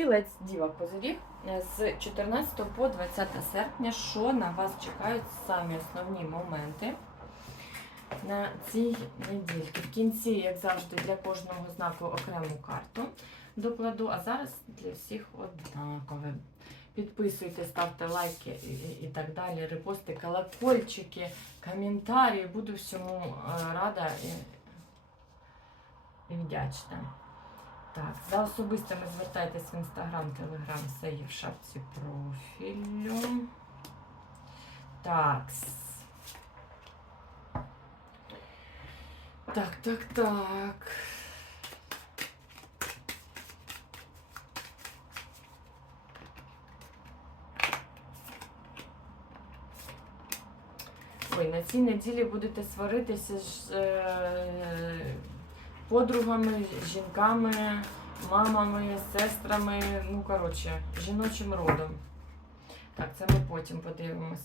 Тілець Діва Козирів е, з 14 по 20 серпня, що на вас чекають самі основні моменти на цій недільці. В кінці, як завжди, для кожного знаку окрему карту докладу, а зараз для всіх однакове. Підписуйте, ставте лайки і, і, і так далі, репости, колокольчики, коментарі. Буду всьому е, рада і, і вдячна. Так, за особистими звертайтесь в інстаграм, телеграм, все є в шапці профілю. Так. Так, так, так. Ой, на цій неділі будете сваритися з е, подругами, жінками, мамами, сестрами, ну, коротше, жіночим родом. Так, це ми потім подивимось.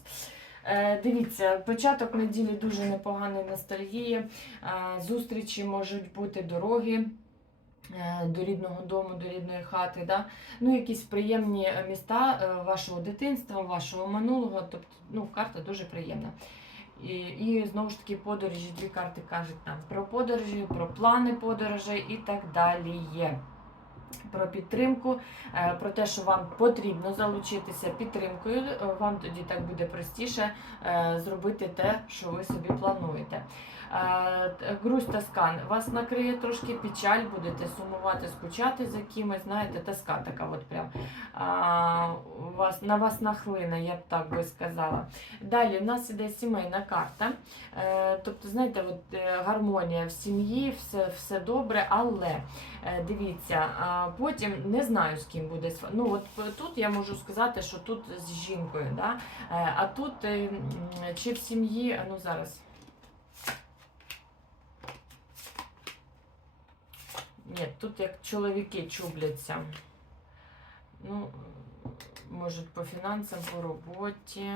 Е, дивіться, початок неділі дуже непоганий ностальгії. Е, зустрічі можуть бути дороги. е, До рідного дому, до рідної хати, да? ну якісь приємні міста е, вашого дитинства, вашого минулого. Тобто, ну, карта дуже приємна. І, і знову ж таки подорожі, дві карти кажуть нам про подорожі, про плани подорожей і так далі. Є. Про підтримку, е, про те, що вам потрібно залучитися підтримкою, е, вам тоді так буде простіше е, зробити те, що ви собі плануєте. Грусть тоскан. Вас накриє трошки печаль, будете сумувати, скучати за кимось, знаєте, тоска така от прям а, вас, на вас нахлине, я б так би сказала. Далі в нас іде сімейна карта. Е, тобто, знаєте, от, е, гармонія в сім'ї, все, все добре, але е, дивіться, а потім не знаю, з ким буде Ну, от тут я можу сказати, що тут з жінкою, да? Е, а тут чи в сім'ї, ну зараз. Ні, тут як чоловіки чубляться. Ну, може, по фінансам, по роботі.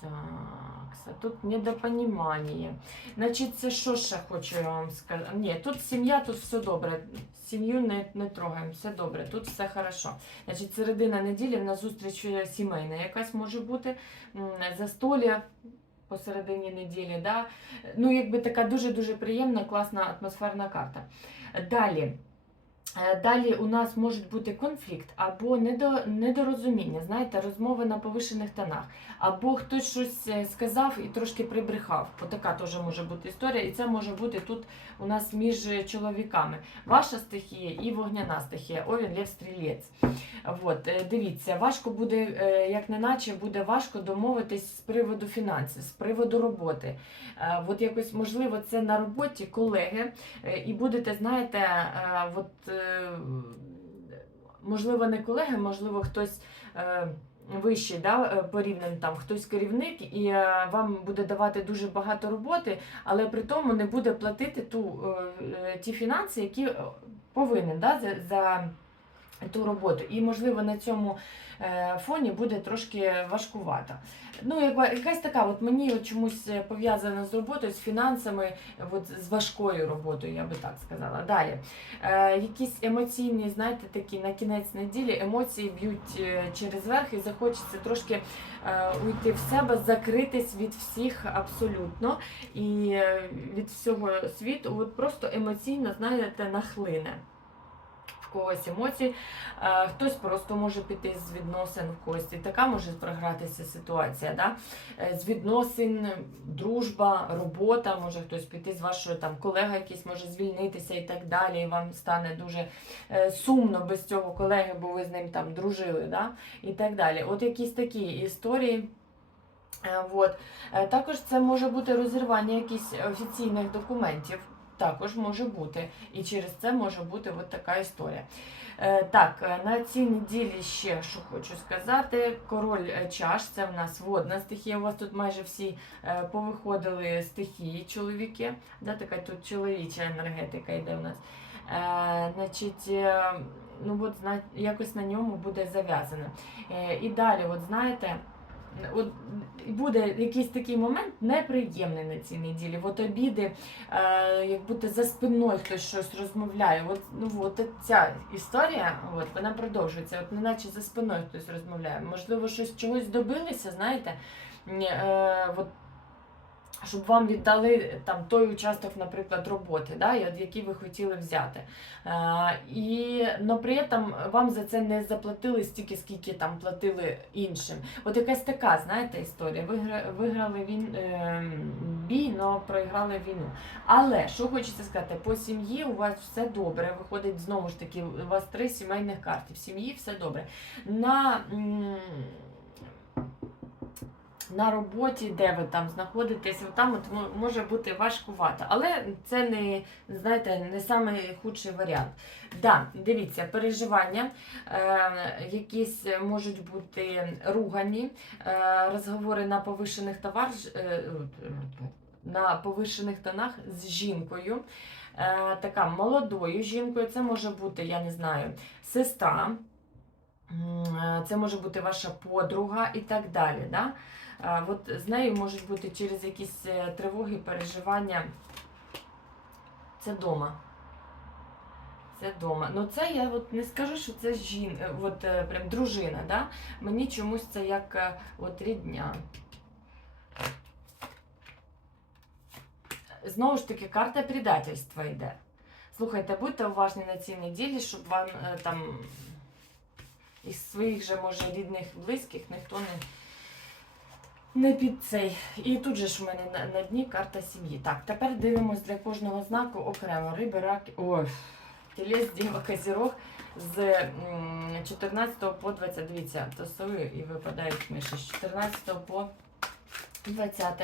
Так, а тут недопонімання. Значить, це що ще хочу я вам сказати? Ні, тут сім'я, тут все добре. Сім'ю не, не трогаємо, все добре, тут все хорошо. Значить, середина неділі в нас зустріч е, сімейна якась може бути. М, Застолля посередині неділі. Да? Ну, якби така дуже-дуже приємна, класна атмосферна карта. Далі. Е, Далі у нас можуть бути конфлікт або недорозуміння, знаєте, розмови на повишених тонах, або хтось щось е, сказав і трошки прибрехав. Отака теж може бути історія, і це може бути тут у нас між чоловіками. Ваша стихія і вогняна стихія. Овін Лев Стрілець. От, е, дивіться, важко буде, як неначе, буде важко домовитись з приводу фінансів, з приводу роботи. От якось можливо це на роботі колеги, і будете, знаєте, от, можливо, не колеги, можливо, хтось. е, Вищий да, е, по рівням там хтось керівник, і е, вам буде давати дуже багато роботи, але при тому не буде платити ту, ті фінанси, які повинен да, за ту роботу. І, можливо, на цьому е, фоні буде трошки важкувато. Ну, якась така, от мені от чомусь е, пов'язана з роботою, з фінансами, от, з важкою роботою, я би так сказала. Далі. Е, якісь емоційні, знаєте, такі на кінець неділі емоції б'ють через верх і захочеться трошки уйти в себе, закритись від всіх абсолютно і від всього світу. От просто емоційно, знаєте, нахлине. Когось емоцій, Е, хтось просто може піти з відносин в когось. І така може програтися ситуація. Да? Е, З відносин, дружба, робота, може хтось піти з вашою там колега якийсь може звільнитися і так далі. І вам стане дуже е, сумно без цього колеги, бо ви з ним там дружили. Да? І так далі. От якісь такі історії. Е, Також це може бути розірвання якихось офіційних документів. Також може бути. І через це може бути от така історія. Е, Так, е, на цій неділі ще що хочу сказати. Король е, чаш, це в нас водна стихія. У вас тут майже всі повиходили стихії чоловіки. Да, така тут чоловіча енергетика йде в нас. Значить, ну от якось на ньому буде зав'язано. І далі, от знаєте. От буде якийсь такий момент неприємний на цій неділі. От обіди, е, як будто за спиною хтось щось розмовляє. От, ну, от ця історія, от, вона продовжується, от неначе за спиною хтось розмовляє. Можливо, щось чогось добилися, знаєте. Е, от, щоб вам віддали там той участок, наприклад, роботи, да, який ви хотіли взяти. Е, і, но при этом вам за це не заплатили стільки, скільки там платили іншим. От якась така, знаєте, історія. Вигра, виграли він, е, бій, але програли війну. Але що хочеться сказати, по сім'ї у вас все добре. Виходить знову ж таки, у вас три сімейних карти. В сім'ї все добре. На, м, на роботі, де ви там знаходитесь, там от може бути важкувато. Але це не, знаєте, не найхудший варіант. Да, дивіться, переживання, е, якісь можуть бути ругані, е, розговори на повишених товар, е, на повишених тонах з жінкою. Е, така молодою жінкою, це може бути, я не знаю, сестра, це може бути ваша подруга і так далі. Да? Е, От з нею можуть бути через якісь е, тривоги, переживання. Це дома. Це дома. Ну це я от не скажу, що це жін, е, от е, прям дружина. Да? Мені чомусь це як е, от рідня. Знову ж таки, карта предательства йде. Слухайте, будьте уважні на цій неділі, щоб вам е, там із своїх же, може, рідних, близьких ніхто не, не під цей. І тут же ж у мене на, на дні карта сім'ї. Так, тепер дивимось для кожного знаку окремо. Риби, раки. Ой, тілець, діва, козірог з 14 по 20. Дивіться, тасую і випадають миші. З 14 по 20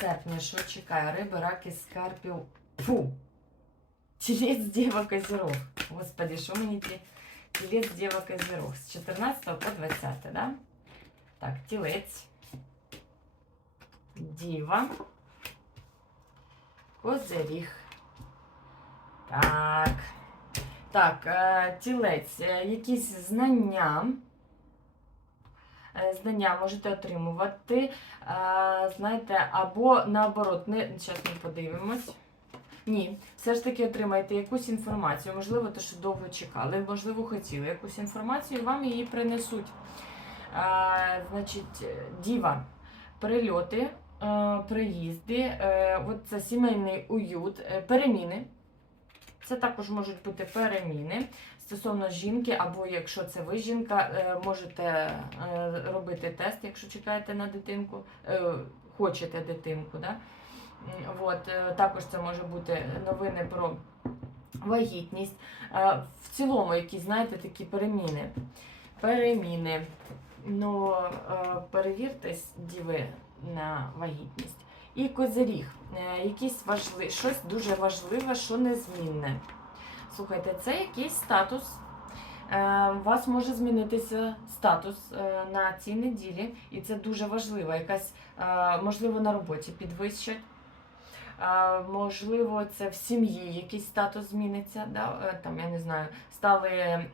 серпня. Що чекає? Риби, раки, скарпів. Фу! Тілець, діва, козірог. Господи, що мені ті? Тілець, діва, козірог. З 14 по 20, да? Так, тілець. Діва. Козиріг. Так. Так, е, тілець. Е, Якісь знання. Е, Знання можете отримувати. Знаєте, або наоборот, не зараз ми подивимось. Ні, все ж таки отримаєте якусь інформацію, можливо, те, що довго чекали, можливо, хотіли якусь інформацію, вам її принесуть. Е, значить, е, діва, перельоти, е, приїзди, е, от це сімейний уют, переміни. Це також можуть бути переміни стосовно жінки, або якщо це ви жінка, можете робити тест, якщо чекаєте на дитинку, хочете дитинку. Да? От, е, також це може бути новини про вагітність. Е, В цілому, якісь, знаєте, такі переміни. Переміни. Ну, е, перевіртесь, діви, на вагітність. І козиріг. Якісь важли... щось дуже важливе, що незмінне. Слухайте, це якийсь статус. У вас може змінитися статус на цій неділі, і це дуже важливо. Якась, можливо, на роботі підвищать. Можливо, це в сім'ї якийсь статус зміниться. Да? е, Там, я не знаю, стали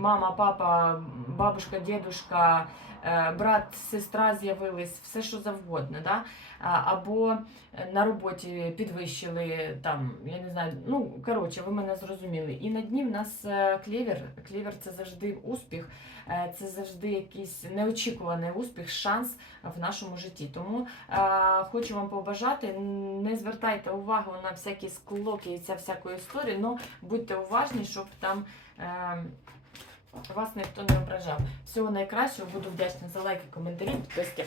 мама, папа, бабушка, дідушка, брат, сестра з'явились, все що завгодно. Да? Або на роботі підвищили там, я не знаю, ну коротше, ви мене зрозуміли. І на дні в нас е, клєвер. Клєвер це завжди успіх, е, це завжди якийсь неочікуваний успіх, шанс в нашому житті. Тому е, хочу вам побажати, не звертайте увагу на всякі склоки і ця всяку історію, але будьте уважні, щоб там. Вас ніхто не ображав. Всього найкращого, буду вдячна за лайки, коментарі, підписки.